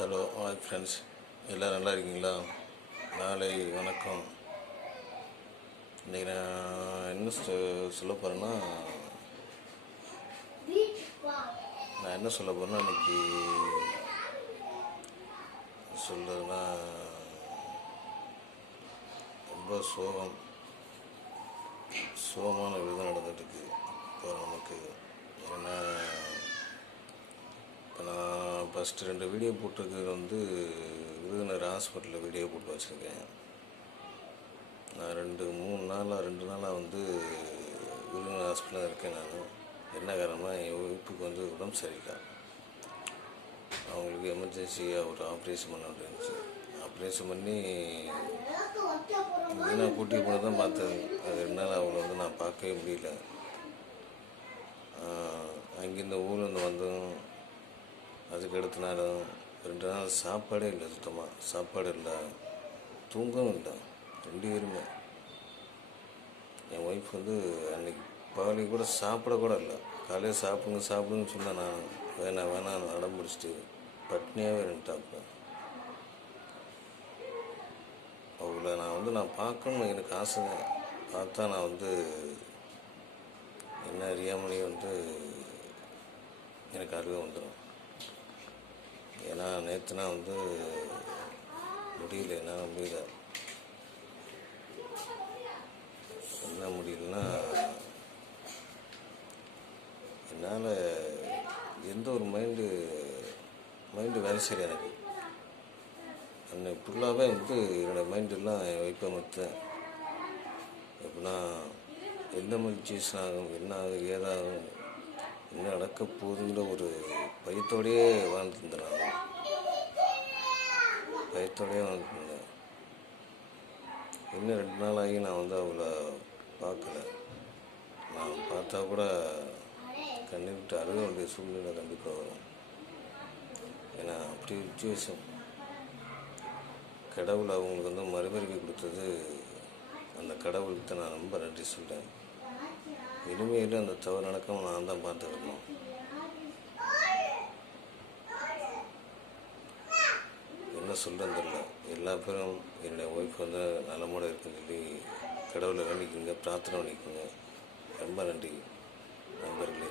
Hello hi friends, எல்லோரும் நல்லா இருக்கீங்களா? நாளை வணக்கம். இன்றைக்கி நான் என்ன சொல்ல போகிறேன்னா இன்றைக்கி சொல்கிறதுனா ரொம்ப சோகமான விதம் நடந்துட்டுருக்கு. இப்போ நமக்கு ஏன்னா இப்போ நான் ஃபஸ்ட்டு 2 வீடியோ போட்டிருக்கிறது விருதுநகர் ஹாஸ்பிட்டலில் வீடியோ போட்டு வச்சுருக்கேன். நான் 2 நாளாக விருதுநகர் ஹாஸ்பிட்டலில் இருக்கேன். நான் என்ன காரணம்னா என் ஒய்ஃபுக்கு உடம்பு சரியில்லை. அவங்களுக்கு எமர்ஜென்சியாக ஒரு ஆப்ரேஷன் பண்ண வேண்டியிருந்துச்சு. ஆப்ரேஷன் பண்ணி நான் கூட்டி போய் தான் பார்த்தது. அது 2 நாள் அவங்கள நான் பார்க்கவே முடியல. அங்கேருந்து ஊர்லேருந்து வந்தோம். அதுக்கு அடுத்த நாள் 2 நாள் சாப்பாடே இல்லை, சுத்தமாக சாப்பாடு இல்லை, தூங்கவும் இல்லை. 2 பேருமே. என் ஒய்ஃப் அன்றைக்கி பகலி கூட சாப்பிட கூட இல்லை. காலையில் சாப்பிடுங்கன்னு சொன்னேன். நான் வேணாம் அடம் பிடிச்சிட்டு பட்னியாகவே இருந்துட்டாப்புல. அவங்கள நான் பார்க்கணும் எனக்கு ஆசை. பார்த்தா நான் என்ன அறியாமலே எனக்கு அழுகை வந்துடும். ஏன்னா நேற்றுனா முடியல, என்னால் முடியல. என்ன முடியலன்னா என்னால் எந்த ஒரு மைண்டு வேலை செய்யல. எனக்கு அன்னைக்கு ஃபுல்லாகவே என்னோடய மைண்டெல்லாம் என் வைப்பை மற்றேன். எப்படின்னா எந்த மாதிரி சீசன் ஆகும், என்ன ஆகும், ஏதாகும், என்ன நடக்க போகுதுங்கிற ஒரு பயத்தோடையே வாழ்ந்துருந்தேன். இன்னும் 2 நாள் ஆகி நான் அவளை பார்க்கல. நான் பார்த்தா கூட கண்ணை விட்டு அழுக வேண்டிய சூழ்நிலை கண்டிப்பாக வரும். ஏன்னா அப்படி சுச்சுவேஷன். கடவுள் அவங்களுக்கு மறுபறிவு கொடுத்தது. அந்த கடவுளுக்கு தான் நான் ரொம்ப நன்றி சொல்கிறேன். இனிமேலும் அந்த தவறு நடக்காமல் நான் தான் பார்த்துருக்கணும். என்ன சொல்கிறேன்னு தெரியல. எல்லா பேரும் என்னுடைய ஒய்ஃப் நலமோடு இருக்குன்னு சொல்லி கடவுளை வேண்டிக்குங்க, பிரார்த்தனை பண்ணிக்குங்க. ரொம்ப நன்றி நண்பர்களே.